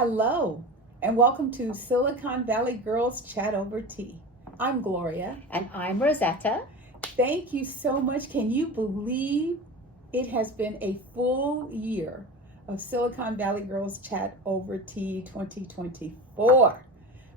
Hello, and welcome to Silicon Valley Girls Chat Over Tea. I'm Gloria. And I'm Rosetta. Thank you so much. Can you believe it has been a full year of Silicon Valley Girls Chat Over Tea 2024?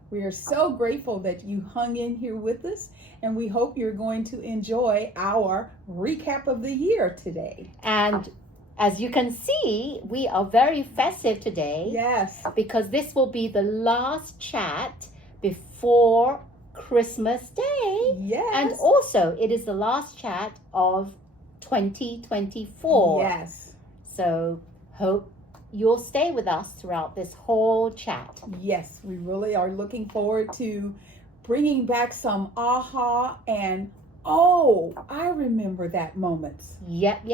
We are so grateful that you hung in here with us, and we hope you're going to enjoy our recap of the year today. And as you can see, we are very festive today. Yes. Because this will be the last chat before Christmas Day. Yes. And also, it is the last chat of 2024. Yes. So, hope you'll stay with us throughout this whole chat. Yes, we really are looking forward to bringing back some aha and I remember that moments. Yep.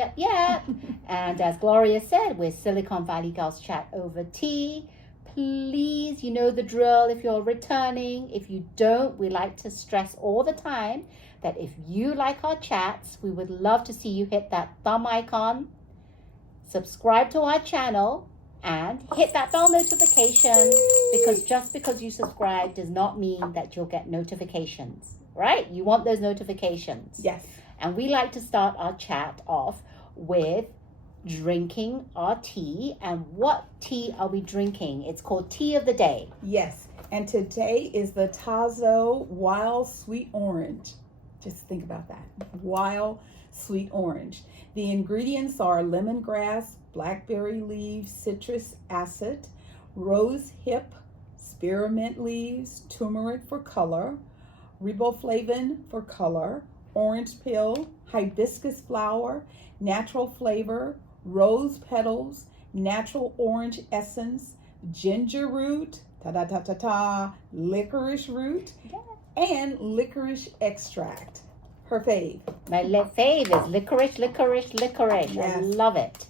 And as Gloria said, we're Silicon Valley Girls Chat Over Tea. Please, you know the drill if you're returning. If you don't, we like to stress all the time that if you like our chats, we would love to see you hit that thumb icon, subscribe to our channel, and hit that bell notification, because just because you subscribe does not mean that you'll get notifications. Right? You want those notifications. Yes. And we like to start our chat off with drinking our tea. And what tea are we drinking? It's called Tea of the Day. Yes. And today is the Tazo Wild Sweet Orange. Just think about that. Wild Sweet Orange. The ingredients are lemongrass, blackberry leaves, citrus acid, rose hip, spearmint leaves, turmeric for color, riboflavin for color, orange peel, hibiscus flower, natural flavor, rose petals, natural orange essence, ginger root, licorice root, and licorice extract. Her fave. My fave is licorice. Yes. I love it.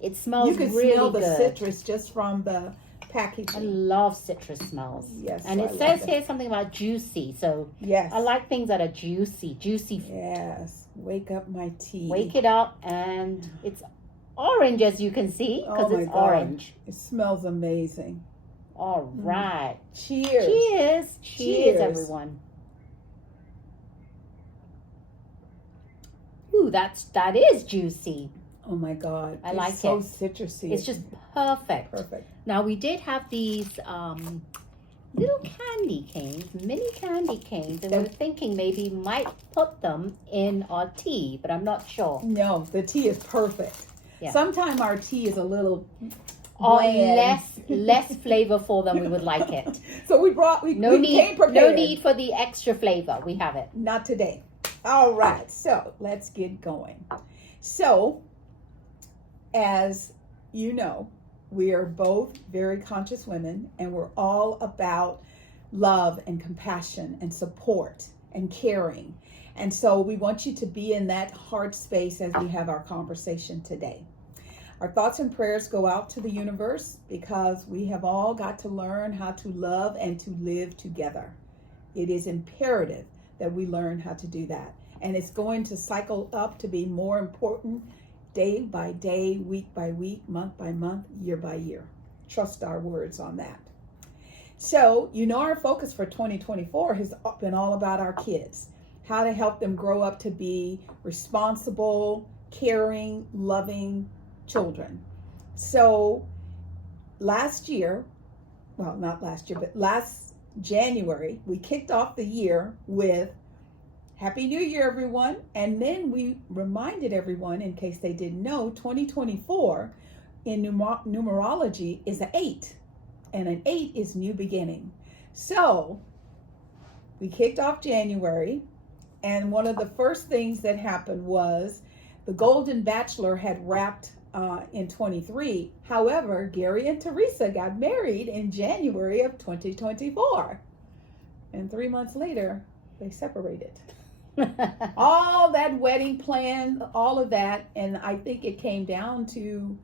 It smells really good. You can smell the citrus just from the packaging. I love citrus smells. Yes. And it says here something about juicy. So yes, I like things that are juicy. Yes. Wake up my tea. Wake it up, and it's orange, as you can see, because it's orange. It smells amazing. All right. Cheers. Cheers, everyone. Ooh, that is juicy. Oh my God. I like so it. Citrusy. It's just perfect. Now, we did have these little candy canes, mini candy canes, and we were thinking maybe might put them in our tea, but I'm not sure. No, the tea is perfect. Yeah. Sometimes our tea is a little less flavorful than we would like it. So we came prepared. No need for the extra flavor. We have it. Not today. All right, so let's get going. So, as you know, we are both very conscious women, and we're all about love and compassion and support and caring. And so we want you to be in that heart space as we have our conversation today. Our thoughts and prayers go out to the universe because we have all got to learn how to love and to live together. It is imperative that we learn how to do that. And it's going to cycle up to be more important day by day, week by week, month by month, year by year. Trust our words on that. So, you know, our focus for 2024 has been all about our kids, how to help them grow up to be responsible, caring, loving children. So last January, we kicked off the year with Happy New Year, everyone. And then we reminded everyone, in case they didn't know, 2024 in numerology is an 8. And an 8 is new beginning. So we kicked off January. And one of the first things that happened was the Golden Bachelor had wrapped in 23. However, Gary and Teresa got married in January of 2024. And 3 months later, they separated. All that wedding plan, all of that, and I think it came down to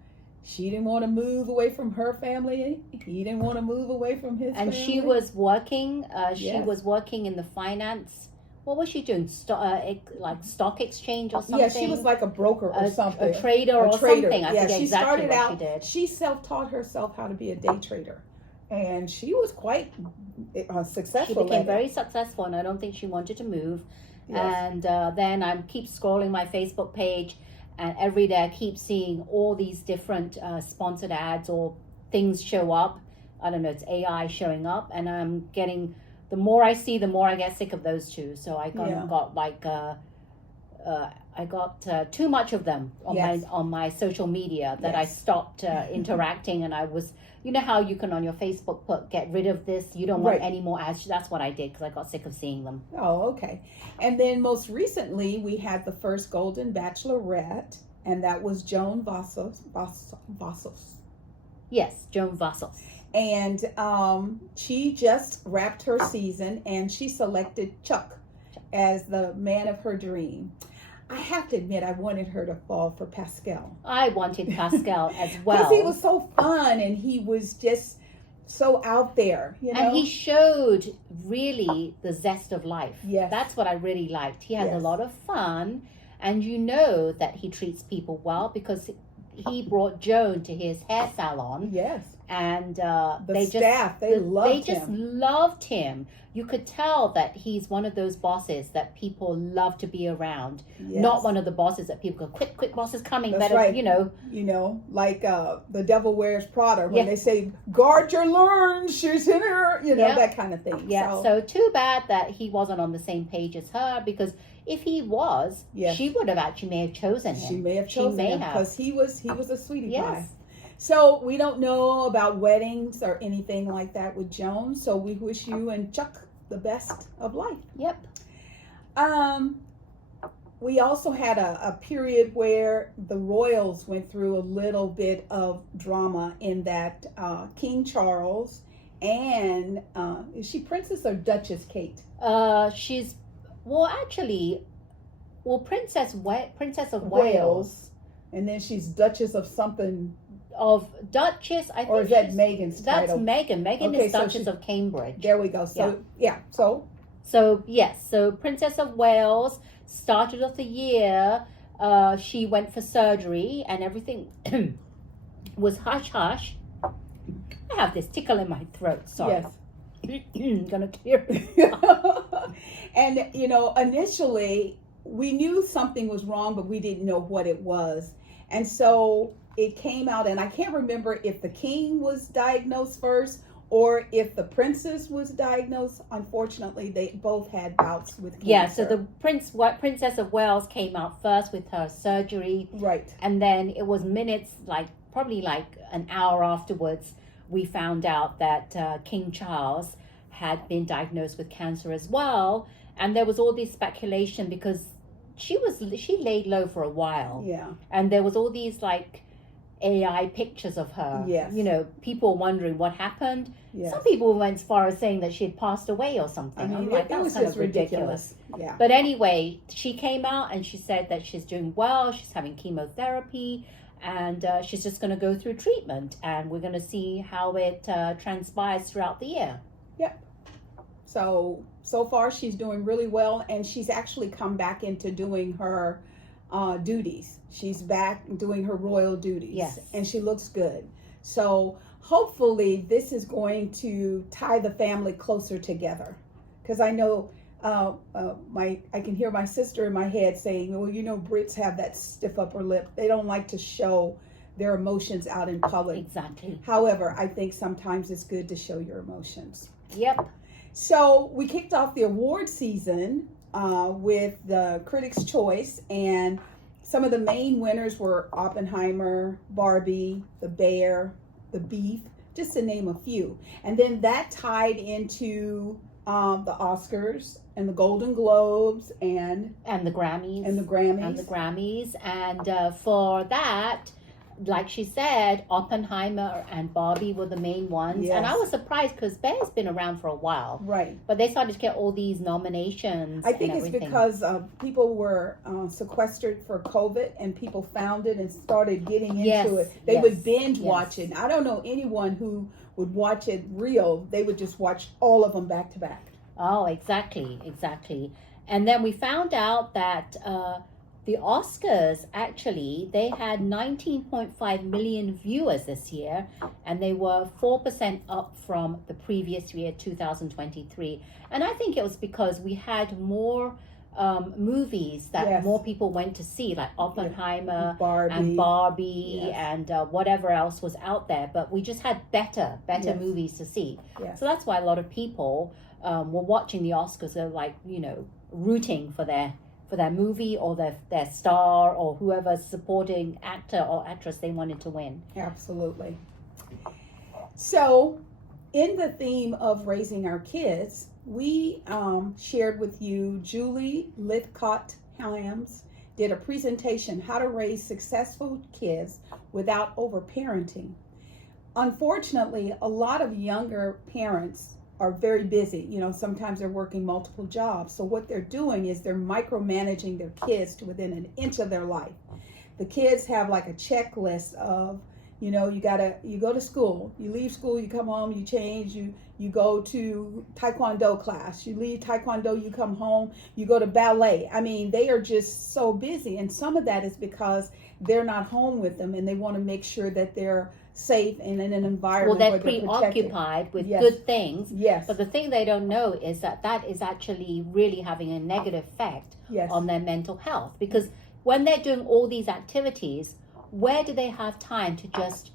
she didn't want to move away from her family. He didn't want to move away from his family. And she was working. She was working in the finance what was she doing? Like stock exchange or something? Yeah, she was like a broker or something. A trader or something. I forget she exactly started what out, she did. She self-taught herself how to be a day trader. And she was quite successful. She became very successful, and I don't think she wanted to move. Yes. And then I keep scrolling my Facebook page, and every day I keep seeing all these different sponsored ads or things show up. I don't know, it's AI showing up, and I'm getting, the more I see, the more I get sick of those two. So I got like I got too much of them on my social media that I stopped interacting, and I was, you know how you can on your Facebook put get rid of this, you don't want any more ads. That's what I did because I got sick of seeing them. Oh, okay. And then most recently we had the first Golden Bachelorette, and that was Joan Vassos. Yes, Joan Vassos. And she just wrapped her season, and she selected Chuck as the man of her dream. I have to admit, I wanted her to fall for Pascal. I wanted Pascal as well. Because he was so fun, and he was just so out there, you know? And he showed really the zest of life. Yes. That's what I really liked. He has a lot of fun, and you know that he treats people well because he brought Joan to his hair salon. Yes. And the staff, they just loved him. You could tell that he's one of those bosses that people love to be around. Yes. Not one of the bosses that people go, quick, boss is coming. That's better, right. you know. You know, like The Devil Wears Prada, when they say, guard your learns, she's in her, you know, that kind of thing. Yeah, so too bad that he wasn't on the same page as her, because if he was, she would have actually may have chosen him. She may have chosen him because he was a sweetie pie. So we don't know about weddings or anything like that with Joan. So we wish you and Chuck the best of life. Yep. We also had a period where the royals went through a little bit of drama in that King Charles and is she Princess or Duchess Kate? She's Princess of Wales, and then she's Duchess of something. Of Duchess, I think. Or is that Meghan's title? That's Meghan. Meghan is Duchess of Cambridge. There we go. So So Princess of Wales started off the year. She went for surgery, and everything was hush hush. I have this tickle in my throat. Sorry. Yes. Gonna clear it. And you know, initially we knew something was wrong, but we didn't know what it was, and so it came out, and I can't remember if the king was diagnosed first or if the princess was diagnosed. Unfortunately, they both had bouts with cancer. Yeah, so the Princess of Wales came out first with her surgery. Right. And then it was minutes, probably an hour afterwards, we found out that King Charles had been diagnosed with cancer as well. And there was all this speculation because she laid low for a while. Yeah. And there was all these AI pictures of her. Yes. You know, people wondering what happened. Yes. Some people went as far as saying that she had passed away or something. I mean, that was kind of ridiculous. Yeah. But anyway, she came out and she said that she's doing well. She's having chemotherapy, and she's just going to go through treatment, and we're going to see how it transpires throughout the year. Yep. So far she's doing really well, and she's actually come back into doing her duties. She's back doing her royal duties. Yes. And she looks good. So hopefully this is going to tie the family closer together, because I know I can hear my sister in my head saying, well, you know, Brits have that stiff upper lip. They don't like to show their emotions out in public. Exactly. However, I think sometimes it's good to show your emotions. Yep. So we kicked off the award season with the Critics' Choice, and some of the main winners were Oppenheimer, Barbie, The Bear, The Beef, just to name a few. And then that tied into the Oscars and the Golden Globes and the Grammys. And for that, like she said, Oppenheimer and Barbie were the main ones. Yes. And I was surprised because Bear's been around for a while. Right. But they started to get all these nominations. I think it's because people were sequestered for COVID, and people found it and started getting into it. They would binge watch it. I don't know anyone who would watch it real. They would just watch all of them back to back. Oh, exactly. And then we found out that the Oscars, actually, they had 19.5 million viewers this year, and they were 4% up from the previous year, 2023. And I think it was because we had more movies that Yes. more people went to see, like Oppenheimer Barbie. and Barbie Yes. and whatever else was out there. But we just had better Yes. movies to see. Yes. So that's why a lot of people were watching the Oscars. They're like, rooting for their movie or their star or whoever's supporting actor or actress they wanted to win. Absolutely. So, in the theme of raising our kids, we shared with you Julie Lithcott-Hams did a presentation, How to Raise Successful Kids Without Overparenting. Unfortunately, a lot of younger parents are very busy. Sometimes they're working multiple jobs. So what they're doing is they're micromanaging their kids to within an inch of their life. The kids have like a checklist of, you go to school, you leave school, you come home, you change, you go to Taekwondo class, you leave Taekwondo, you come home, you go to ballet. I mean, they are just so busy. And some of that is because they're not home with them and they want to make sure that they're safe and in an environment Well, where they're preoccupied with Yes. good things. Yes. But the thing they don't know is that is actually really having a negative effect Yes. on their mental health. Because when they're doing all these activities, where do they have time to just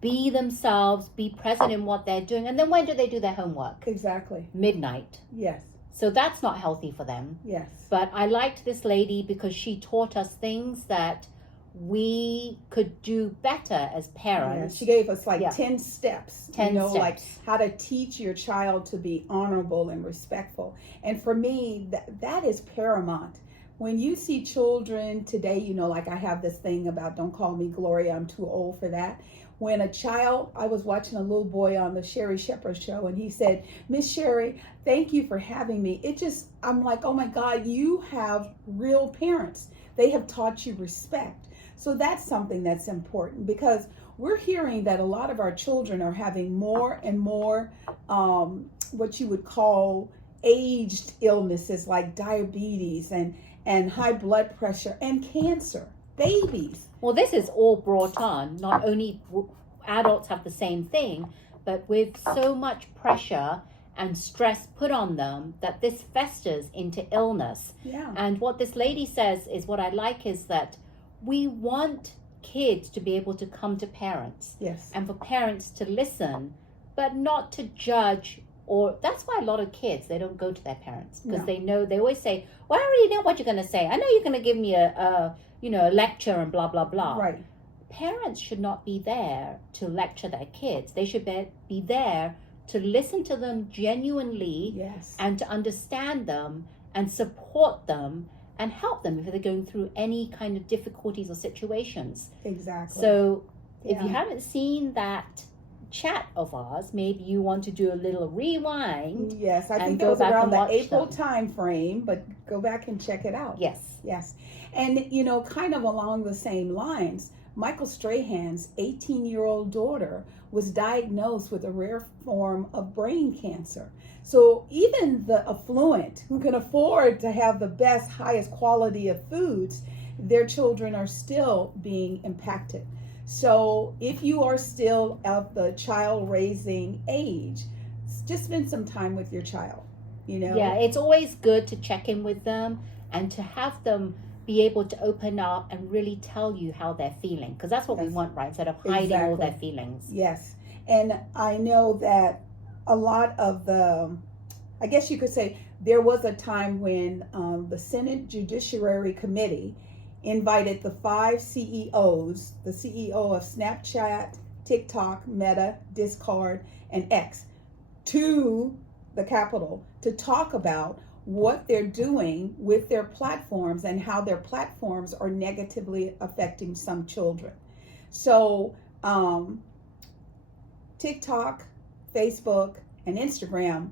be themselves, be present in what they're doing? And then when do they do their homework? Exactly. Midnight. Yes. So that's not healthy for them. Yes. But I liked this lady because she taught us things that we could do better as parents. Yeah, she gave us like Yeah. 10 steps, 10 steps. like how to teach your child to be honorable and respectful. And for me, that is paramount. When you see children today, like I have this thing about don't call me Gloria, I'm too old for that. When a child, I was watching a little boy on the Sherry Shepherd show and he said, Miss Sherry, thank you for having me. I'm like, oh my God, you have real parents. They have taught you respect. So that's something that's important because we're hearing that a lot of our children are having more and more what you would call aged illnesses like diabetes and high blood pressure and cancer. Babies. Well, this is all brought on. Not only adults have the same thing, but with so much pressure and stress put on them that this festers into illness. Yeah. And what this lady says is what I like is that we want kids to be able to come to parents. Yes. And for parents to listen, but not to judge. Or that's why a lot of kids, they don't go to their parents because they always say, well, I already know what you're going to say. I know you're going to give me a lecture and blah, blah, blah. Right. Parents should not be there to lecture their kids. They should be there to listen to them genuinely. Yes. And to understand them and support them and help them if they're going through any kind of difficulties or situations. Exactly. So if you Yeah. haven't seen that chat of ours, maybe you want to do a little rewind. Yes, I and think go that was back around and the watch April them. time frame, but go back and check it out. Yes. Yes. And, kind of along the same lines, Michael Strahan's 18-year-old daughter was diagnosed with a rare form of brain cancer. So even the affluent who can afford to have the best, highest quality of foods, their children are still being impacted. So if you are still of the child raising age, just spend some time with your child, Yeah, it's always good to check in with them and to have them be able to open up and really tell you how they're feeling, because that's what we Yes. want, right? Instead of hiding all Exactly. their feelings. Yes. And I know that a lot of I guess you could say, there was a time when the Senate Judiciary Committee invited the 5 CEOs, the CEO of Snapchat, TikTok, Meta, Discord, and X, to the Capitol to talk about what they're doing with their platforms and how their platforms are negatively affecting some children. So TikTok, Facebook, and Instagram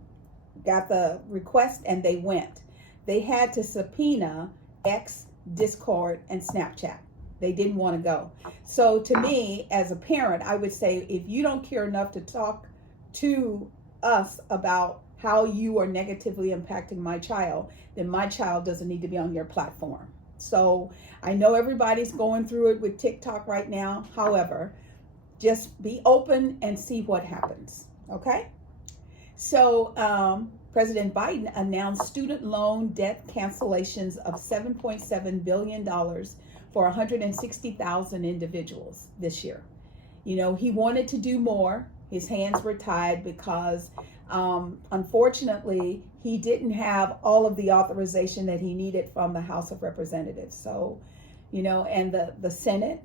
got the request and they went. They had to subpoena X, Discord, and Snapchat. They didn't want to go. So to me, as a parent, I would say, if you don't care enough to talk to us about how you are negatively impacting my child, then my child doesn't need to be on your platform. So I know everybody's going through it with TikTok right now. However, just be open and see what happens. Okay? So President Biden announced student loan debt cancellations of $7.7 billion for 160,000 individuals this year. You know, he wanted to do more. His hands were tied because unfortunately, he didn't have all of the authorization that he needed from the House of Representatives. So, you know, and the Senate.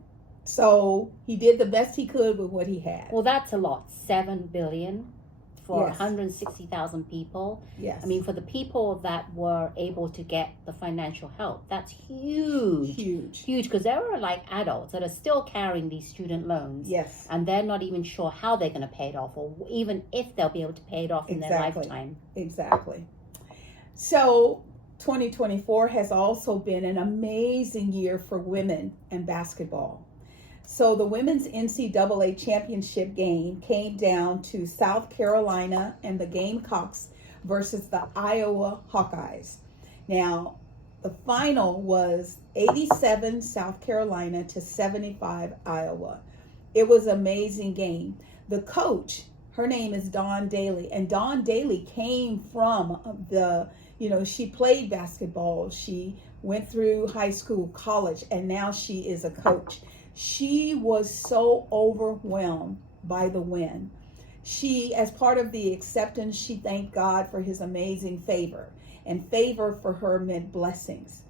So he did the best he could with what he had. Well, that's a lot. 7 billion for Yes. 160,000 people. Yes. I mean, for the people that were able to get the financial help, that's huge. Huge. Huge, because there are like adults that are still carrying these student loans. Yes. And they're not even sure how they're going to pay it off, or even if they'll be able to pay it off in their Exactly. lifetime. Exactly. So 2024 has also been an amazing year for women in basketball. So the women's NCAA championship game came down to South Carolina and the Gamecocks versus the Iowa Hawkeyes. Now, the final was 87 South Carolina to 75 Iowa. It was an amazing game. The coach, her name is Dawn Daly, and Dawn Daly came from she played basketball. She went through high school, college, and now she is a coach. She was so overwhelmed by the win. She, as part of the acceptance, she thanked God for his amazing favor. And favor for her meant blessings.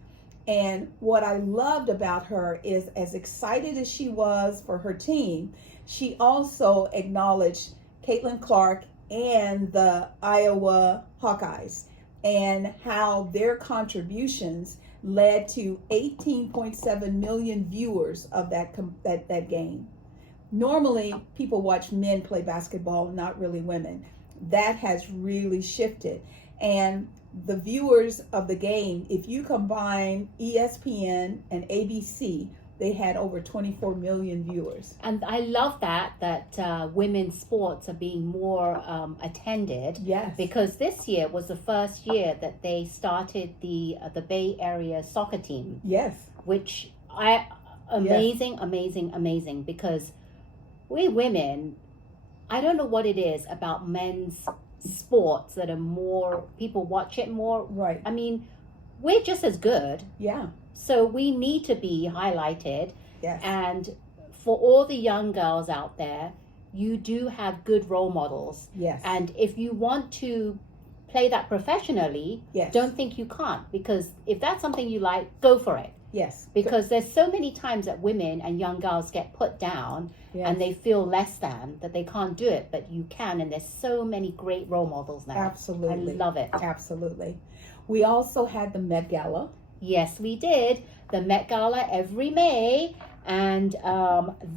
And what I loved about her is, as excited as she was for her team, she also acknowledged Caitlin Clark and the Iowa Hawkeyes and how their contributions led to 18.7 million viewers of that game. Normally, people watch men play basketball, not really women. That has really shifted. And the viewers of the game, if you combine ESPN and ABC, they had over 24 million viewers. And I love that women's sports are being more attended. Yes. Because this year was the first year that they started the Bay Area soccer team. Yes. Which amazing, because we women, I don't know what it is about men's sports that are more, people watch it more. Right. I mean, we're just as good. Yeah. So we need to be highlighted. Yes. And for all the young girls out there, you do have good role models. Yes. And if you want to play that professionally, yes. don't think you can't, because if that's something you like, go for it. Yes. Because there's so many times that women and young girls get put down, yes. and they feel less than, that they can't do it, but you can. And there's so many great role models now. Absolutely. I love it. Absolutely. We also had the Met Gala. Yes, we did. The Met Gala every May. And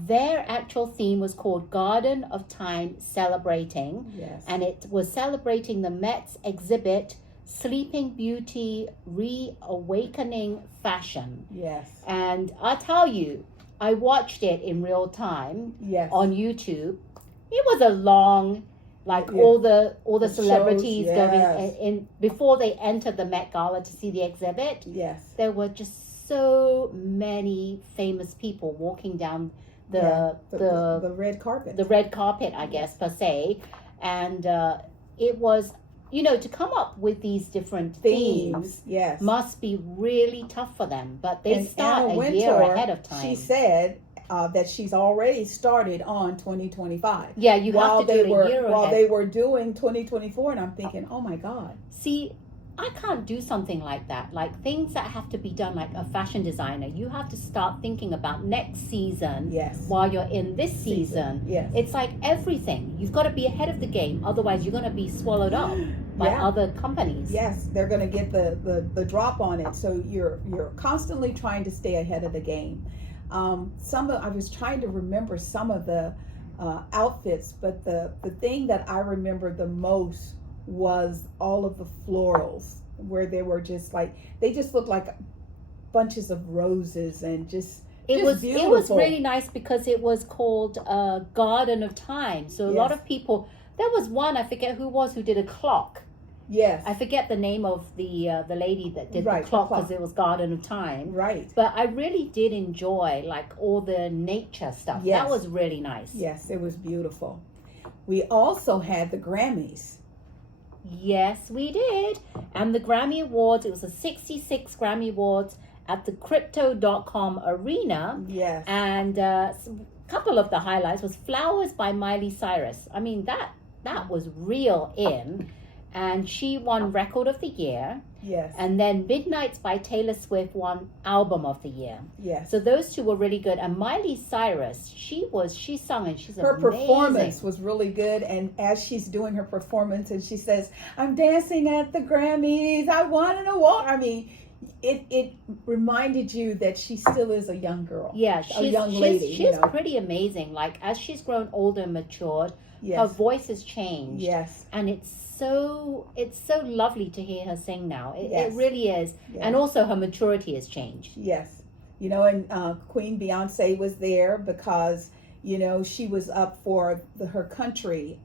their actual theme was called Garden of Time Celebrating. Yes. And it was celebrating the Met's exhibit, Sleeping Beauty, Reawakening Fashion. Yes. And I'll tell you, I watched it in real time. Yes. On YouTube. It was a long, like yeah. all the celebrities shows, going yes. in before they entered the Met Gala to see the exhibit. Yes. There were just so many famous people walking down the red carpet. The red carpet, I guess, per se. And it was, to come up with these different themes yes. must be really tough for them. But they start Anna a Wintour, year ahead of time. She said that she's already started on 2025. Yeah, you have to do it a year ahead. While they were doing 2024, and I'm thinking, oh my God. See, I can't do something like that. Like things that have to be done, like a fashion designer, you have to start thinking about next season. Yes. While you're in this season. Yes. It's like everything. You've got to be ahead of the game. Otherwise, you're going to be swallowed up by other companies. Yes, they're going to get the drop on it. So you're constantly trying to stay ahead of the game. I was trying to remember some of the outfits, but the thing that I remember the most was all of the florals, where they were just like, they just looked like bunches of roses and just beautiful. It was really nice because it was called Garden of Time. So a lot of people, there was one, I forget who did a clock. Yes. I forget the name of the lady that did Right, the clock the clock. because it was Garden of Time. Right. But I really did enjoy like all the nature stuff. Yes. That was really nice. Yes, it was beautiful. We also had the Grammys. Yes, we did. And the Grammy Awards, it was the 66 Grammy Awards at the Crypto.com arena. Yes. And a couple of the highlights was Flowers by Miley Cyrus. I mean, that was real in. And she won Record of the Year. Yes. And then Midnights by Taylor Swift won Album of the Year. Yes. So those two were really good. And Miley Cyrus, she sung and she's her amazing. performance was really good. And as she's doing her performance and she says, I'm dancing at the Grammys, I won an award. I mean, it reminded you that she still is a young girl. Yeah, a young lady. She's pretty amazing. Like as she's grown older and matured, yes. her voice has changed. Yes. And it's so lovely to hear her sing now. Yes. It really is. Yes. And also her maturity has changed. Yes. You know, and Queen Beyonce was there because, you know, she was up for her country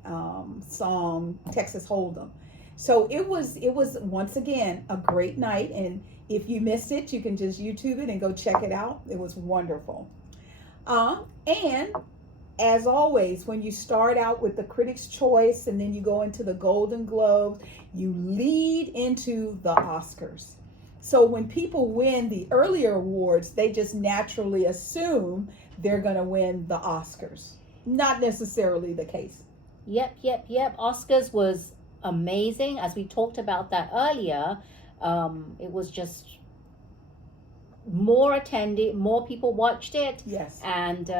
song, Texas Hold'em. So it was once again a great night. And if you missed it, you can just YouTube it and go check it out. It was wonderful. And as always, when you start out with the Critics' Choice and then you go into the Golden Globes, you lead into the Oscars. So when people win the earlier awards, they just naturally assume they're going to win the Oscars. Not necessarily the case. Yep. Oscars was amazing. As we talked about that earlier, it was just more attended, more people watched it. Yes. And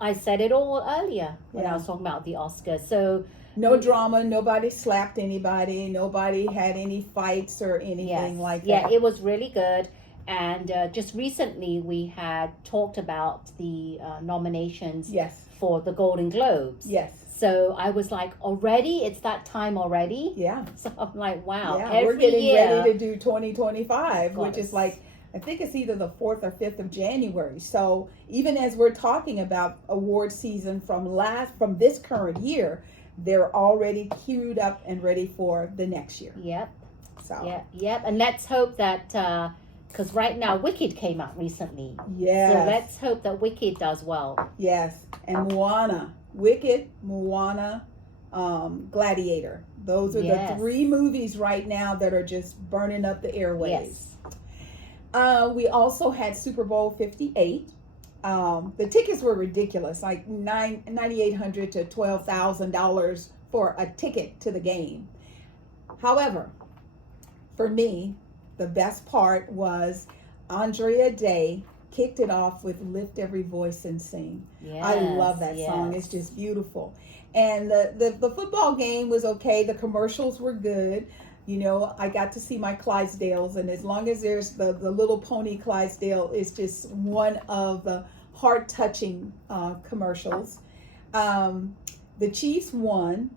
I said it all earlier when I was talking about the Oscars. So no drama, nobody slapped anybody, nobody had any fights or anything like that. Yeah, it was really good. And just recently we had talked about the nominations for the Golden Globes. Yes. So I was like, already? It's that time already? Yeah. So I'm like, wow. Yeah, we're getting ready to do 2025, which is like, I think it's either the 4th or 5th of January. So even as we're talking about award season from this current year, they're already queued up and ready for the next year. Yep. So. Yep. And let's hope that, because right now Wicked came out recently. Yes. So let's hope that Wicked does well. Yes. And Moana. Wicked, Moana, Gladiator. Those are the 3 movies right now that are just burning up the airwaves. Yes. We also had Super Bowl 58. The tickets were ridiculous, like $9,800 to $12,000 for a ticket to the game. However, for me, the best part was Andrea Day kicked it off with Lift Every Voice and Sing. Yes, I love that song. It's just beautiful. And the football game was okay. The commercials were good. You know, I got to see my Clydesdales, and as long as there's the little pony Clydesdale, is just one of the heart-touching commercials. The Chiefs won.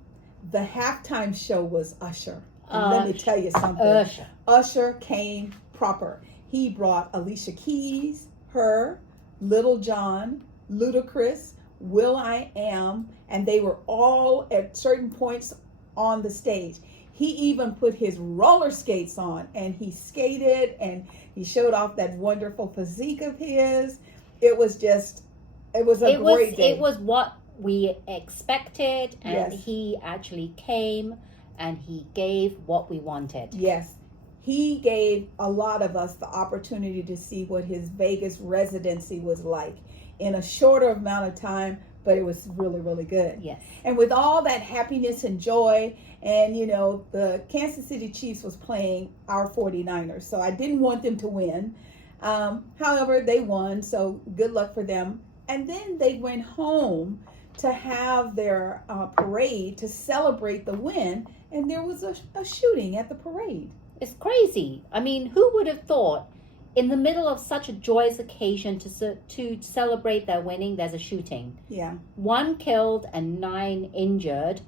The halftime show was Usher. And let me tell you something. Usher came proper. He brought Alicia Keys, her, Little John, Ludacris, will.i.am, and they were all at certain points on the stage. He even put his roller skates on and he skated and he showed off that wonderful physique of his. It was a great day. It was what we expected, and Yes. he actually came and he gave what we wanted. Yes. He gave a lot of us the opportunity to see what his Vegas residency was like in a shorter amount of time, but it was really, really good. Yes. And with all that happiness and joy, and you know, the Kansas City Chiefs was playing our 49ers, so I didn't want them to win. However, they won, so good luck for them. And then they went home to have their parade to celebrate the win, and there was a shooting at the parade. It's crazy. I mean, who would have thought in the middle of such a joyous occasion to celebrate their winning, there's a shooting. Yeah. 1 killed and 9 injured.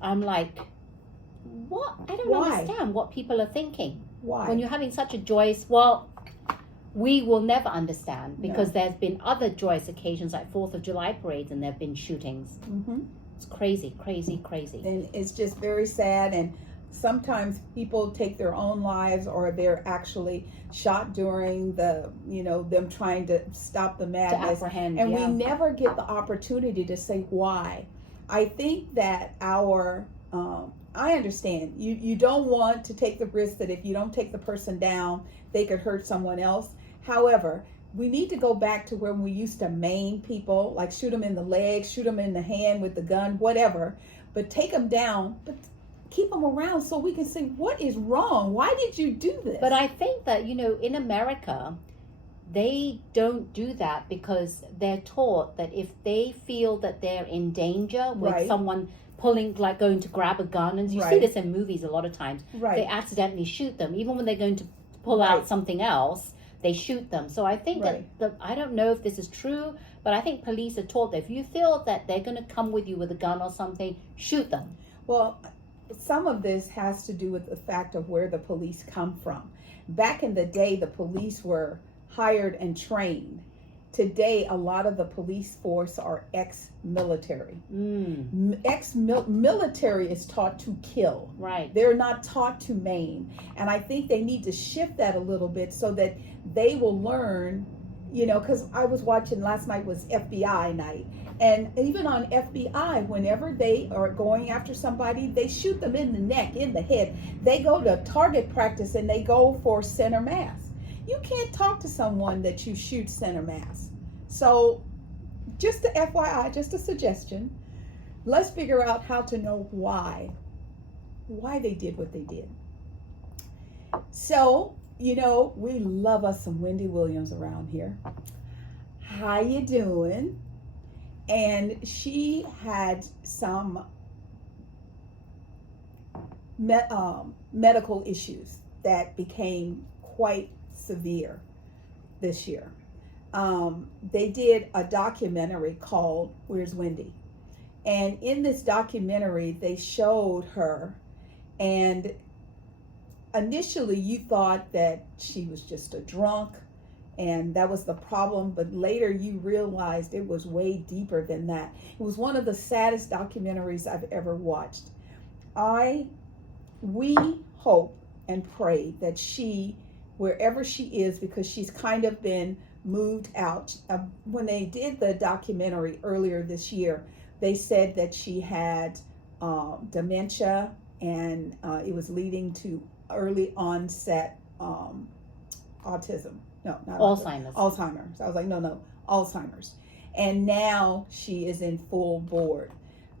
I'm like, what? I don't understand what people are thinking. Why? When you're having such a joyous, we will never understand because there's been other joyous occasions like 4th of July parades and there have been shootings. Mm-hmm. It's crazy. And it's just very sad. And sometimes people take their own lives, or they're actually shot during them trying to stop the To madness. apprehend, And yeah. we never get the opportunity to say why. I think that I understand you don't want to take the risk that if you don't take the person down, they could hurt someone else. However, we need to go back to when we used to maim people, like shoot them in the leg, shoot them in the hand with the gun, whatever, but take them down, but keep them around so we can see what is wrong. Why did you do this? But I think that, in America, they don't do that because they're taught that if they feel that they're in danger with Right. someone pulling, like going to grab a gun, and you see Right. this in movies a lot of times, they Right. accidentally shoot them. Even when they're going to pull Right. out something else, they shoot them. So I think Right. that I don't know if this is true, but I think police are taught that if you feel that they're going to come with you with a gun or something, shoot them. Well, some of this has to do with the fact of where the police come from. Back in the day, the police were hired and trained. Today, a lot of the police force are ex-military. Ex-military is taught to kill. Right. They're not taught to maim. And I think they need to shift that a little bit so that they will learn, because I was watching, last night was FBI night. And even on FBI, whenever they are going after somebody, they shoot them in the neck, in the head. They go to target practice and they go for center mass. You can't talk to someone that you shoot center mass. So just a FYI, just a suggestion. Let's figure out how to know why they did what they did. So, we love us some Wendy Williams around here. How you doing? And she had some medical issues that became quite severe this year. They did a documentary called Where's Wendy? And in this documentary, they showed her, and initially you thought that she was just a drunk and that was the problem, but later you realized it was way deeper than that. It was one of the saddest documentaries I've ever watched. We hope and pray that she, wherever she is, because she's kind of been moved out. When they did the documentary earlier this year, they said that she had dementia, and it was leading to early onset autism. No, not Alzheimer's. Alzheimer's. I was like, no, Alzheimer's. And now she is in full board.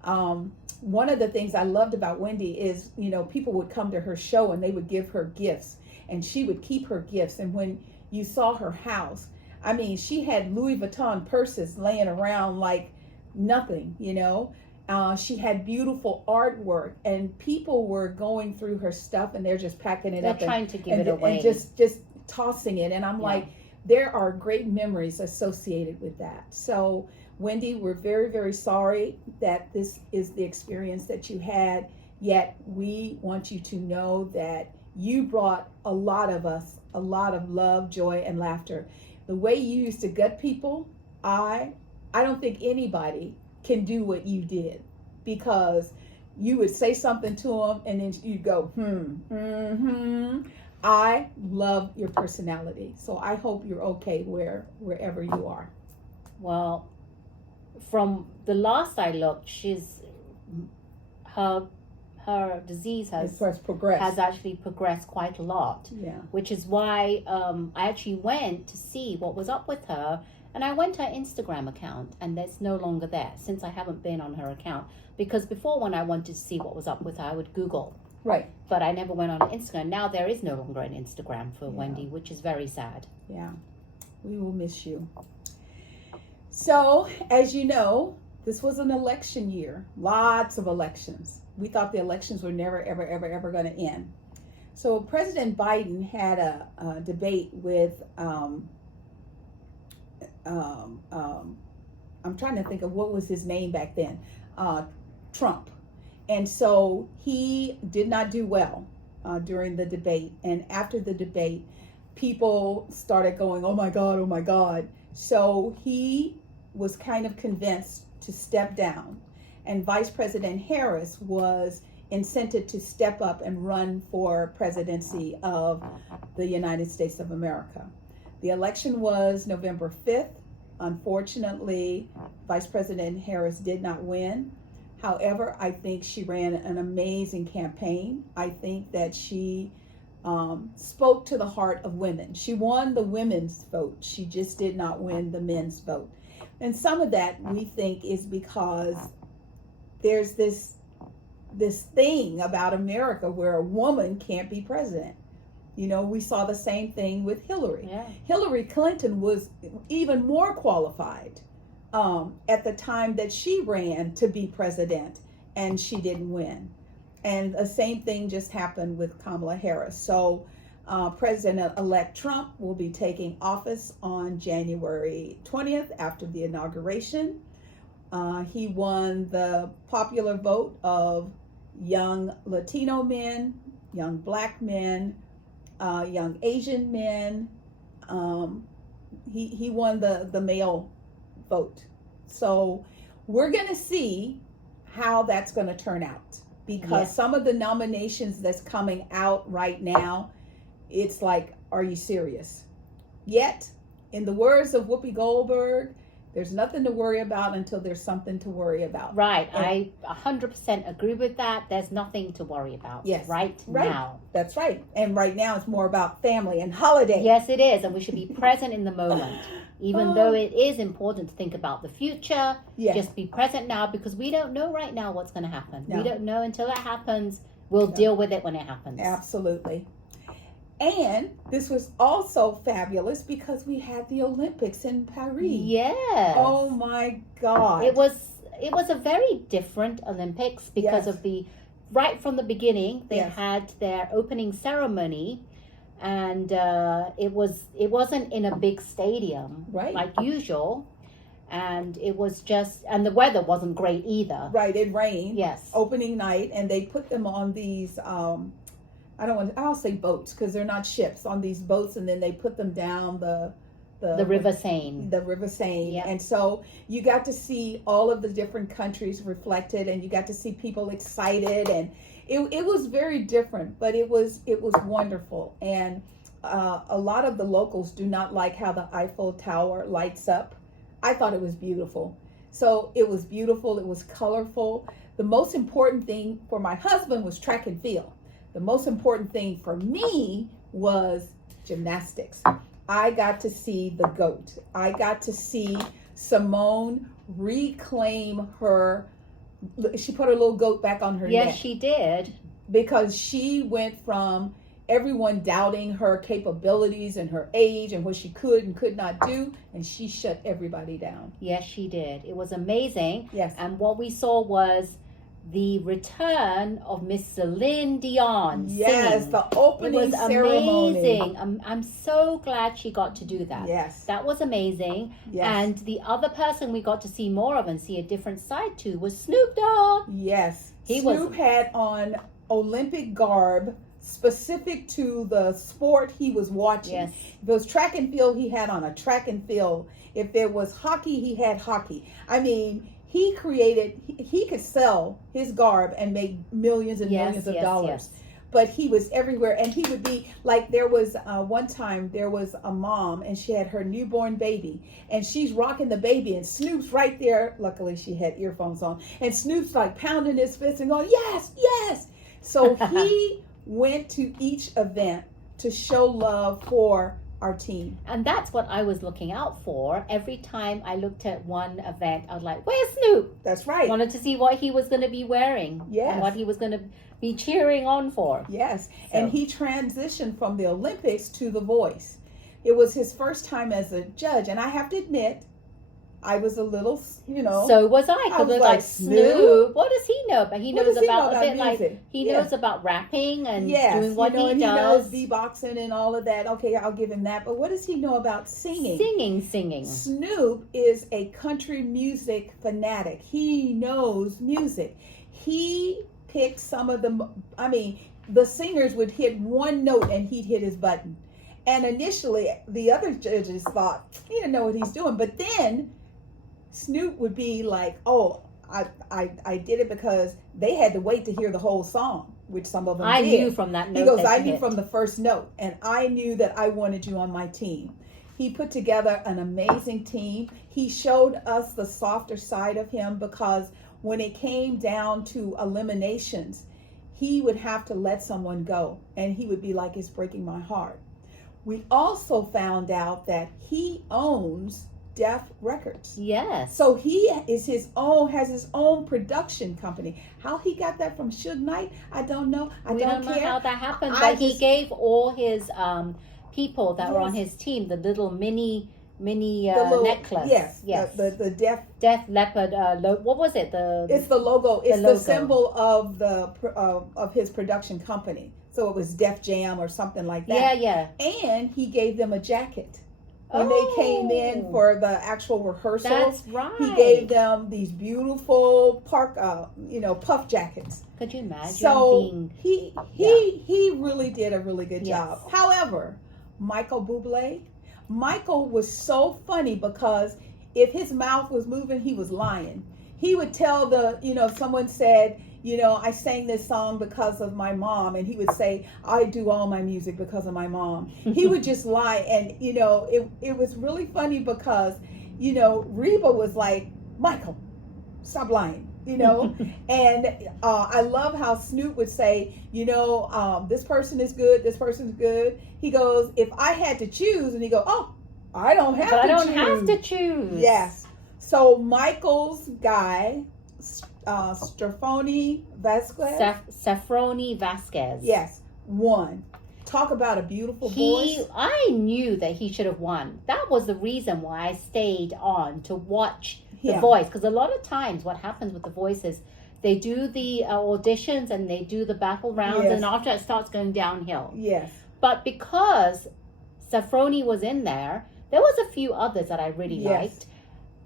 One of the things I loved about Wendy is, people would come to her show and they would give her gifts, and she would keep her gifts. And when you saw her house, I mean, she had Louis Vuitton purses laying around like nothing, She had beautiful artwork, and people were going through her stuff and they're just packing it They're up. trying to give it away. And just tossing it. And I'm like, there are great memories associated with that. So Wendy, we're very, very sorry that this is the experience that you had, yet we want you to know that you brought a lot of us a lot of love, joy, and laughter. The way you used to gut people, I don't think anybody can do what you did, because you would say something to them and then you'd go, I love your personality. So I hope you're okay wherever you are. Well, from the last I looked, her disease has actually progressed quite a lot. Yeah. Which is why I actually went to see what was up with her, and I went to her Instagram account, and it's no longer there since I haven't been on her account. Because before, when I wanted to see what was up with her, I would Google. Right. But I never went on Instagram. Now there is no longer an Instagram for Wendy, which is very sad. Yeah. We will miss you. So, as you know, this was an election year. Lots of elections. We thought the elections were never, ever, ever, ever going to end. So President Biden had a debate with, I'm trying to think of what was his name back then, Trump. And so he did not do well during the debate. And after the debate, people started going, oh my God, oh my God. So he was kind of convinced to step down. And Vice President Harris was incented to step up and run for presidency of the United States of America. The election was November 5th. Unfortunately, Vice President Harris did not win. However, I think she ran an amazing campaign. I think that she spoke to the heart of women. She won the women's vote. She just did not win the men's vote. And some of that we think is because there's this thing about America where a woman can't be president. You know, we saw the same thing with Hillary. Yeah. Hillary Clinton was even more qualified at the time that she ran to be president, and she didn't win. And the same thing just happened with Kamala Harris. So President-elect Trump will be taking office on January 20th after the inauguration. He won the popular vote of young Latino men, young Black men, young Asian men. He won the male vote. So we're going to see how that's going to turn out, because some of the nominations that's coming out right now, it's like, are you serious? Yet, in the words of Whoopi Goldberg, there's nothing to worry about until there's something to worry about. Right. I 100% agree with that. There's nothing to worry about right now. That's right. And right now it's more about family and holiday. Yes, it is. And we should be present in the moment. Even though it is important to think about the future, just be present now, because we don't know right now what's going to happen. No. We don't know until it happens. We'll deal with it when it happens. Absolutely. And this was also fabulous because we had the Olympics in Paris. Yes. Oh my God. It was a very different Olympics because of right from the beginning, they had their opening ceremony, and it wasn't in a big stadium like usual. And it was just, and the weather wasn't great either. Right, it rained. Yes. Opening night, and they put them on these I'll say boats, because they're not ships, on these boats, and then they put them down the River Seine. The River Seine. Yep. And so you got to see all of the different countries reflected, and you got to see people excited, and it was very different, but it was wonderful. And a lot of the locals do not like how the Eiffel Tower lights up. I thought it was beautiful. So it was beautiful. It was colorful. The most important thing for my husband was track and field. The most important thing for me was gymnastics. I got to see the GOAT. I got to see Simone reclaim her. She put her little goat back on her neck. Yes, she did. Because she went from everyone doubting her capabilities and her age and what she could and could not do, and she shut everybody down. Yes, she did. It was amazing. Yes. And what we saw was the return of Miss Celine Dion. Yes, singing. the opening ceremony. Amazing. I'm so glad she got to do that. Yes. That was amazing. Yes. And the other person we got to see more of and see a different side to was Snoop Dogg. Yes. Snoop had on Olympic garb specific to the sport he was watching. Yes. If it was track and field, he had on a track and field. If it was hockey, he had hockey. I mean, he could sell his garb and make millions and millions of dollars. Yes. But he was everywhere, and he would be like, there was one time there was a mom, and she had her newborn baby, and she's rocking the baby, and Snoop's right there. Luckily she had earphones on, and Snoop's like pounding his fist and going, yes, yes. So he went to each event to show love for our team. And that's what I was looking out for. Every time I looked at one event, I was like, where's Snoop? That's right. Wanted to see what he was going to be wearing. Yes. And what he was going to be cheering on for. Yes. So. And he transitioned from the Olympics to The Voice. It was his first time as a judge. And I have to admit, I was a little, So was I. Because I was like, Snoop, what does he know? But he knows about a bit music? Like, he knows about rapping and doing what he does. He knows beatboxing and all of that. Okay, I'll give him that. But what does he know about singing? Singing. Snoop is a country music fanatic. He knows music. He picked some of the singers would hit one note and he'd hit his button. And initially, the other judges thought he didn't know what he's doing. But then Snoop would be like, oh, I did it because they had to wait to hear the whole song, which some of them I did. knew from that note. He goes, that I you knew hit. from the first note, and I knew that I wanted you on my team. He put together an amazing team. He showed us the softer side of him, because when it came down to eliminations, he would have to let someone go, and he would be like, it's breaking my heart. We also found out that he owns Def Records. Yes. So he has his own production company. How he got that from Suge Knight, I don't know. We don't know care. how that happened, I but he just- gave all his people that were on Yes. his team the little mini The little- necklace. Yes, Yes. the Def. Death Leopard. What was it? It's the logo. It's the logo. symbol of of his production company. So it was Def Jam or something like that. Yeah. And he gave them a jacket when they came in for the actual rehearsals. That's right. He gave them these beautiful puff jackets. Could you imagine So being? he really did a really good Yes. job. However, Michael was so funny, because if his mouth was moving, he was lying. He would tell someone said, I sang this song because of my mom, and he would say, I do all my music because of my mom. He would just lie, and it was really funny, because Reba was like, Michael, stop lying. And I love how Snoop would say, this person is good, this person's good. He goes, if I had to choose, and he go, oh, I don't have But to I don't choose. have to choose. Yes. So Michael's guy, Stefani Vasquez. Safroni Vasquez. Yes, won. Talk about a beautiful voice. I knew that he should have won. That was the reason why I stayed on to watch The Voice, because a lot of times what happens with The Voice is they do the auditions and they do the battle rounds, Yes. and after it starts going downhill. Yes. But because Safroni was in there was a few others that I really Yes. liked.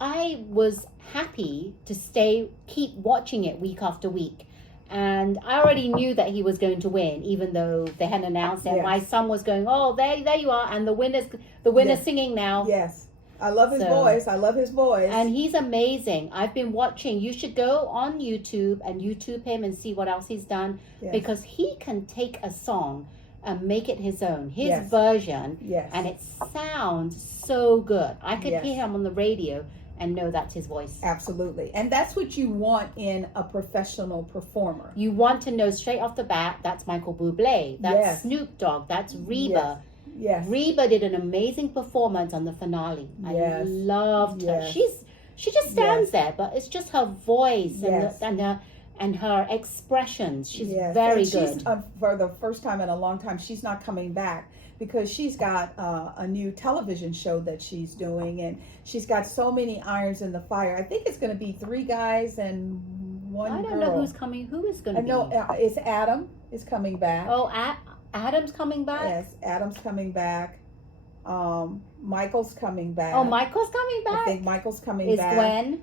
I was happy to keep watching it week after week. And I already knew that he was going to win, even though they hadn't announced it. Yes. My son was going, oh, there you are. And the winner's Yes. singing now. Yes. I love his So- voice. I love his voice. And he's amazing. I've been watching. You should go on YouTube and YouTube him and see what else he's done. Yes. Because he can take a song and make it his own, his Yes. version. Yes. And it sounds so good. I could Yes. hear him on the radio and know that's his voice. Absolutely. And that's what you want in a professional performer. You want to know straight off the bat, that's Michael Bublé, that's Yes. Snoop Dogg, that's Reba. Yes. Reba did an amazing performance on the finale. Yes. I loved her. Yes. She just stands there, but it's just her voice Yes. and her expressions. She's Yes. very And good. For the first time in a long time, she's not coming back, because she's got a new television show that she's doing, and she's got so many irons in the fire. I think it's going to be 3 guys and 1 girl. I don't know who's coming. Who is going to I be? know it's Adam is coming back. Oh, Adam's coming back? Yes, Adam's coming back. Michael's coming back. Oh, Michael's coming I back? think Michael's coming Is back. Gwen?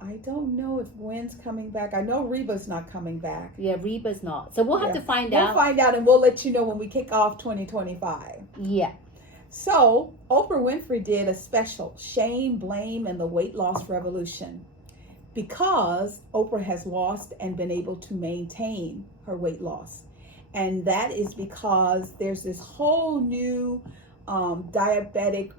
I don't know if Gwen's coming back. I know Reba's not coming back. Yeah, Reba's not. So we'll have Yeah. to find We'll out. find out, and we'll let you know when we kick off 2025. Yeah. So, Oprah Winfrey did a special, Shame, Blame, and the Weight Loss Revolution, because Oprah has lost and been able to maintain her weight loss. And that is because there's this whole new diabetic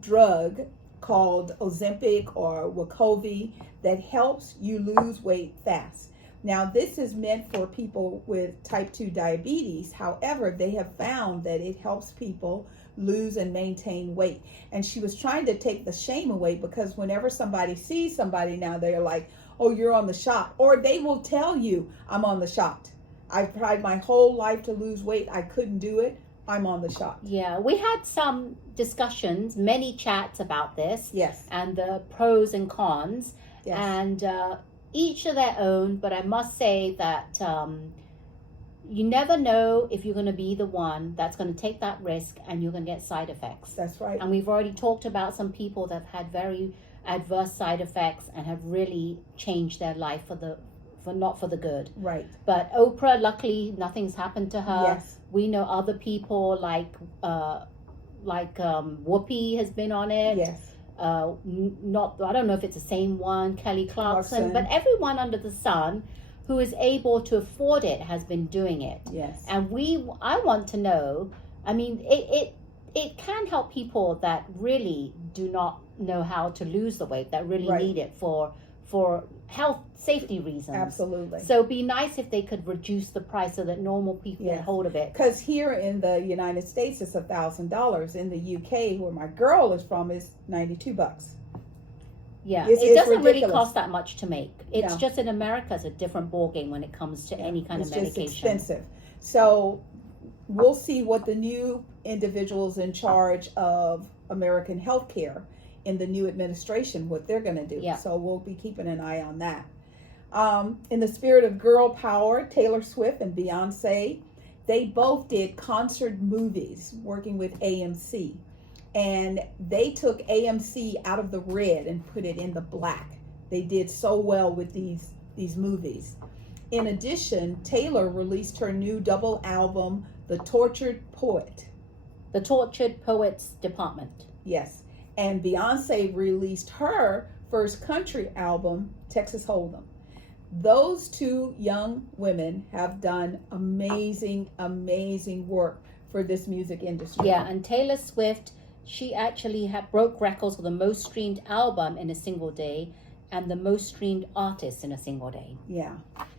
drug called Ozempic or Wegovy that helps you lose weight fast. Now, this is meant for people with type 2 diabetes. However, they have found that it helps people lose and maintain weight. And she was trying to take the shame away, because whenever somebody sees somebody now, they're like, oh, you're on the shot. Or they will tell you, I'm on the shot. I've tried my whole life to lose weight. I couldn't do it. I'm on the shot. Yeah, we had some discussions, many chats about this. Yes. And the pros and cons. Yes. And each of their own, but I must say that you never know if you're going to be the one that's going to take that risk and you're going to get side effects. That's right. And we've already talked about some people that have had very adverse side effects and have really changed their life not for the good. Right. But Oprah, luckily, nothing's happened to her. Yes. We know other people like Whoopi has been on it. Yes. not, I don't know if it's the same one, Kelly Clarkson, Clarkson. but everyone under the sun who is able to afford it has been doing it. Yes. And I want to know, I mean, it can help people that really do not know how to lose the weight, that really Right. need it for health safety reasons. Absolutely. So it'd be nice if they could reduce the price so that normal people Yes. get hold of it. Because here in the United States, it's $1,000. In the UK, where my girl is from, is $92. Yeah, It's it doesn't really ridiculous. cost that much to make. It's No. just in America, it's a different ballgame when it comes to any kind It's of just medication. expensive. So we'll see what the new individuals in charge of American healthcare in the new administration, what they're going to do. Yeah. So we'll be keeping an eye on that. In the spirit of girl power, Taylor Swift and Beyonce, they both did concert movies working with AMC. And they took AMC out of the red and put it in the black. They did so well with these movies. In addition, Taylor released her new double album, The Tortured Poet. The Tortured Poets Department. Yes. And Beyonce released her first country album, Texas Hold'em. Those two young women have done amazing, amazing work for this music industry. Yeah, and Taylor Swift, she actually broke records for the most streamed album in a single day and the most streamed artist in a single day. Yeah,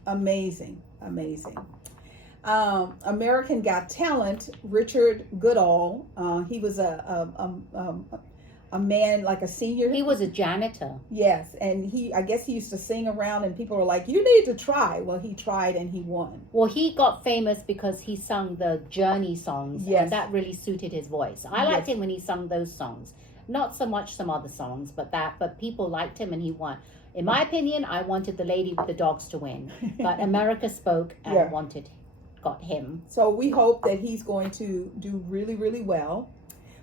amazing, amazing. American Got Talent, Richard Goodall. He was a man, like a senior. He was a janitor. Yes, and I guess he used to sing around, and people were like, "You need to try." Well, he tried and he won. Well, he got famous because he sung the Journey songs, Yes. and that really suited his voice. I liked Yes. him when he sung those songs. Not so much some other songs, but people liked him and he won. In my opinion, I wanted the lady with the dogs to win, but America spoke and Yeah. got him. So we hope that he's going to do really, really well.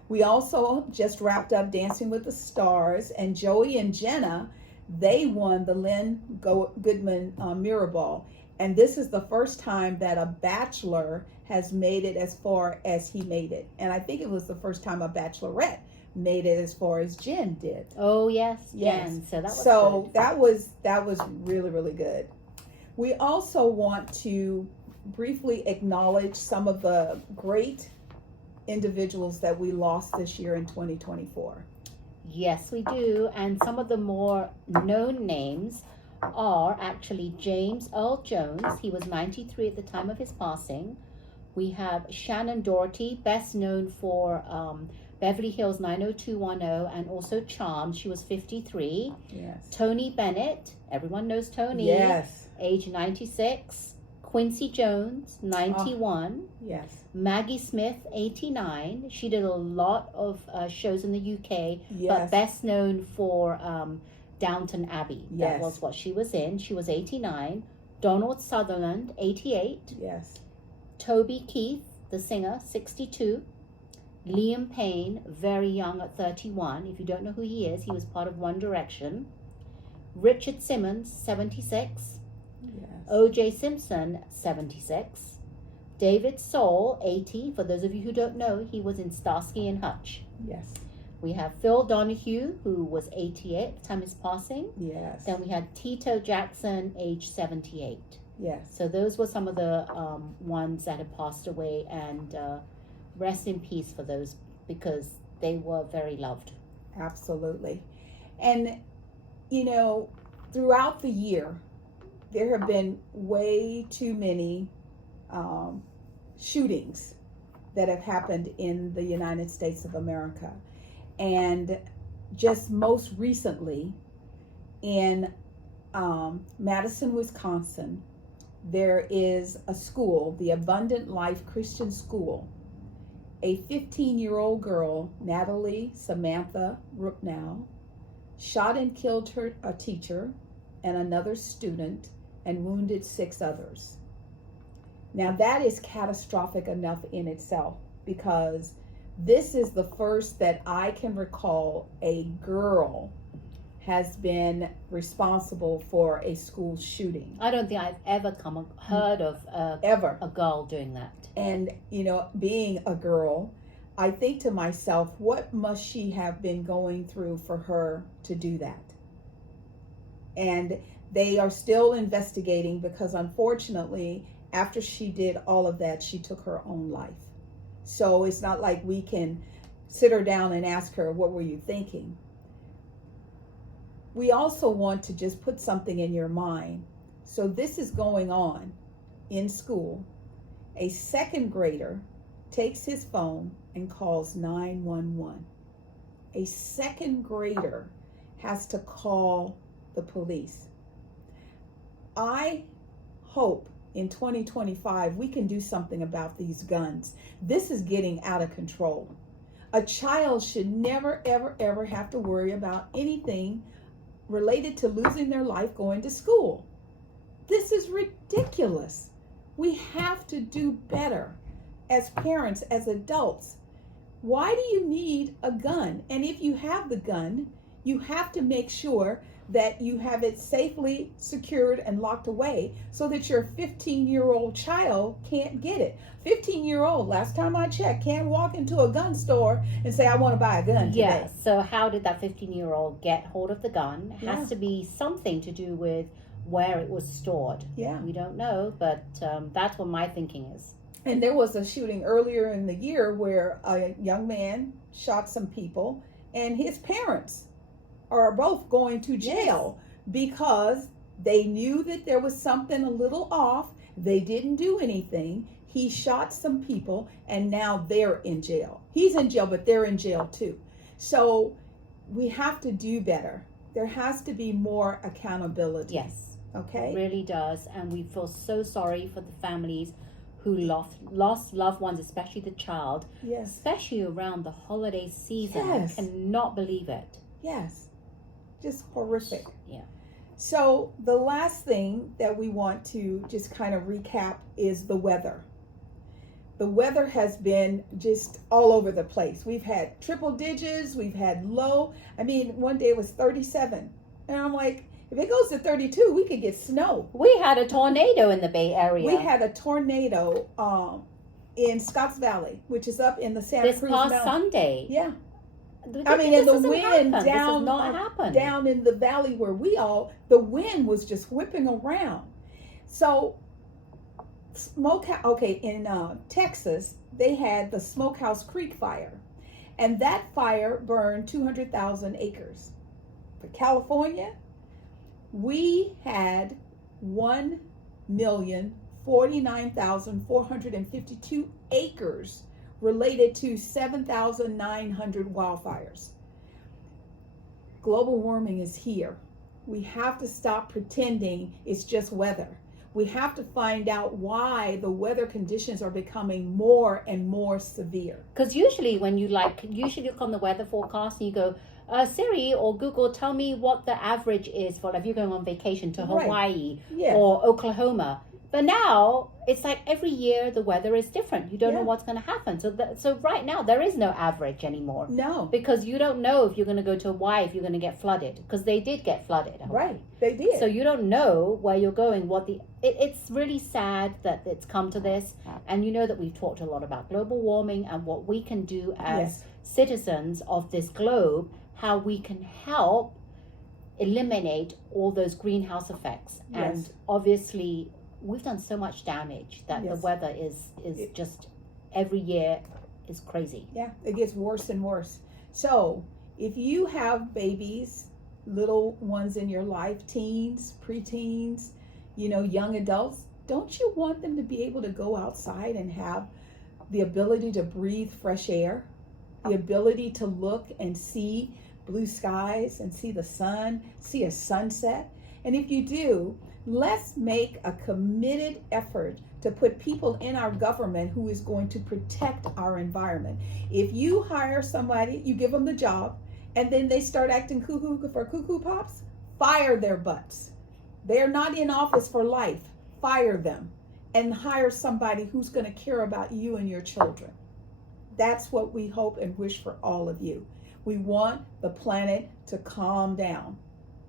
We also just wrapped up Dancing with the Stars, and Joey and Jenna, they won the Lynn Goodman Mirror Ball. And this is the first time that a bachelor has made it as far as he made it. And I think it was the first time a bachelorette made it as far as Jen did. Oh yes, Yes. Jen. So that was So good. that was really, really good. We also want to briefly acknowledge some of the great individuals that we lost this year in 2024. Yes, we do. And some of the more known names are actually James Earl Jones. He was 93 at the time of his passing. We have Shannon Doherty, best known for Beverly Hills 90210 and also Charmed. She was 53. Yes. Tony Bennett, everyone knows Tony, Yes. age 96. Quincy Jones, 91. Yes. Maggie Smith, 89. She did a lot of shows in the UK, but Yes. best known for Downton Abbey. That Yes. was what she was in. She was 89. Donald Sutherland, 88. Yes. Toby Keith, the singer, 62. Liam Payne, very young at 31. If you don't know who he is, he was part of One Direction. Richard Simmons, 76. Yes. O.J. Simpson, 76. David Soul, 80. For those of you who don't know, he was in Starsky and Hutch. Yes. We have Phil Donahue, who was 88 at the time of his passing. Yes. Then we had Tito Jackson, age 78. Yes. So those were some of the ones that had passed away, and rest in peace for those, because they were very loved. Absolutely. And, you know, throughout the year, there have been way too many shootings that have happened in the United States of America. And just most recently in Madison, Wisconsin, there is a school, the Abundant Life Christian School. A 15-year-old girl, Natalie Samantha Rooknow, shot and killed a teacher and another student and wounded 6 others. Now that is catastrophic enough in itself, because this is the first that I can recall a girl has been responsible for a school shooting. I don't think I've ever heard of Ever. a girl doing that. And, you know, being a girl, I think to myself, what must she have been going through for her to do that? And they are still investigating because unfortunately, after she did all of that, she took her own life. So it's not like we can sit her down and ask her, what were you thinking? We also want to just put something in your mind. So this is going on in school. A second grader takes his phone and calls 911. A second grader has to call the police. I hope in 2025 we can do something about these guns. This is getting out of control. A child should never, ever, ever have to worry about anything related to losing their life going to school. This is ridiculous. We have to do better as parents, as adults. Why do you need a gun? And if you have the gun, you have to make sure that you have it safely secured and locked away so that your 15-year-old child can't get it. 15-year-old, last time I checked, can't walk into a gun store and say, I want to buy a gun today. Yeah, so how did that 15-year-old get hold of the gun? It has to be something to do with where it was stored. Yeah. We don't know, but that's what my thinking is. And there was a shooting earlier in the year where a young man shot some people, and his parents are both going to jail because they knew that there was something a little off. They didn't do anything. He shot some people, and now they're in jail. He's in jail, but they're in jail too. So we have to do better. There has to be more accountability. Yes. Okay? It really does. And we feel so sorry for the families who lost loved ones, especially the child, Yes. especially around the holiday season. Yes. I cannot believe it. Yes. Just horrific. Yeah. So the last thing that we want to just kind of recap is the weather. The weather has been just all over the place. We've had triple digits, we've had low. I mean, one day it was 37. And I'm like, if it goes to 32, we could get snow. We had a tornado in the Bay Area. We had a tornado in Scotts Valley, which is up in the Santa this Cruz past Mountains. Sunday. Yeah. I mean, and the wind down down in the valley where the wind was just whipping around. So in Texas, they had the Smokehouse Creek fire, and that fire burned 200,000 acres. For California, we had 1,049,452 acres related to 7,900 wildfires. Global warming is here. We have to stop pretending it's just weather. We have to find out why the weather conditions are becoming more and more severe. Because usually when you look on the weather forecast and you go, Siri or Google, tell me what the average is for if you're going on vacation to Hawaii or Oklahoma. But now it's like every year the weather is different. You don't know what's going to happen. So right now there is no average anymore. No. Because you don't know if you're going to go to Hawaii, if you're going to get flooded. Because they did get flooded. Right, they did. So you don't know where you're going. It's really sad that it's come to this. And you know that we've talked a lot about global warming and what we can do as citizens of this globe, how we can help eliminate all those greenhouse effects. And obviously we've done so much damage that the weather is just every year is crazy. Yeah, it gets worse and worse. So if you have babies, little ones in your life, teens, preteens, young adults, don't you want them to be able to go outside and have the ability to breathe fresh air, the ability to look and see blue skies and see the sun, see a sunset? And if you do, let's make a committed effort to put people in our government who is going to protect our environment. If you hire somebody, you give them the job, and then they start acting cuckoo pops, fire their butts. They're not in office for life. Fire them and hire somebody who's going to care about you and your children. That's what we hope and wish for all of you. We want the planet to calm down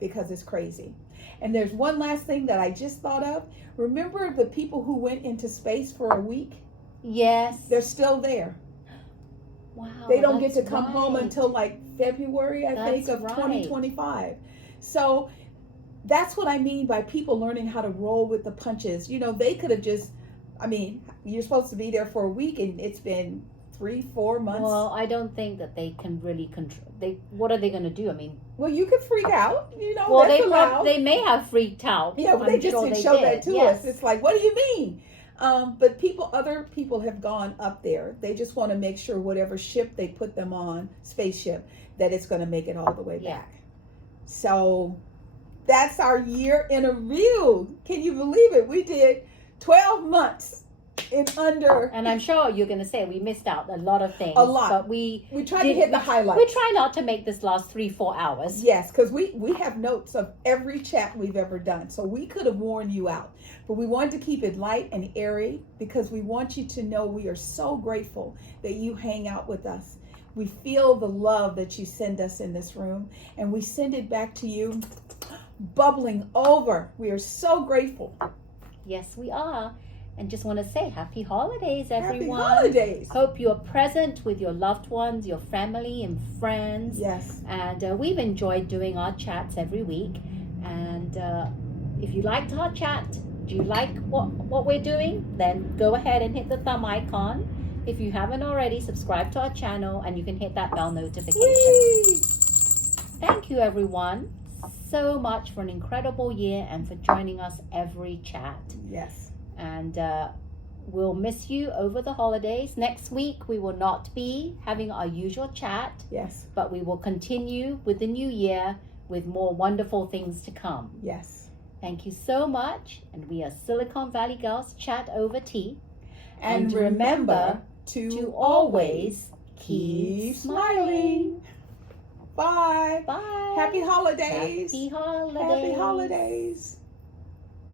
because it's crazy. And there's one last thing that I just thought of. Remember the people who went into space for a week? Yes. They're still there. Wow. They don't get that's to come home right. until like February, I think, That's of right. 2025. So that's what I mean by people learning how to roll with the punches. You know, they could have just, I mean, you're supposed to be there for a week and it's been 3-4 months. Well, I don't think that they can really control. What are they going to do? I mean, Well, you could freak out, you know, well, that's allowed. they may have freaked out. Yeah, but they I'm just sure didn't they show did. that to Yes. us. It's like, what do you mean? But other people have gone up there. They just want to make sure whatever ship they put them on, spaceship, that it's going to make it all the way Yeah. back. So that's our year in a review. Can you believe it? We did 12 months in under. And I'm sure you're going to say we missed out a lot of things. A lot. But we tried to hit the highlights. We try not to make this last 3-4 hours. Yes, because we have notes of every chat we've ever done. So we could have worn you out. But we wanted to keep it light and airy because we want you to know we are so grateful that you hang out with us. We feel the love that you send us in this room, and we send it back to you bubbling over. We are so grateful. Yes, we are. And just want to say happy holidays, everyone. Happy holidays. Hope you're present with your loved ones, your family and friends. Yes. And we've enjoyed doing our chats every week. And if you liked our chat, do you like what we're doing? Then go ahead and hit the thumb icon. If you haven't already, subscribe to our channel and you can hit that bell notification. Whee! Thank you, everyone, so much for an incredible year and for joining us every chat. Yes. And we'll miss you over the holidays. Next week, we will not be having our usual chat. Yes. But we will continue with the new year with more wonderful things to come. Yes. Thank you so much. And we are Silicon Valley Girls Chat Over Tea. And remember to always keep smiling. Bye. Bye. Happy holidays. Happy holidays. Happy holidays.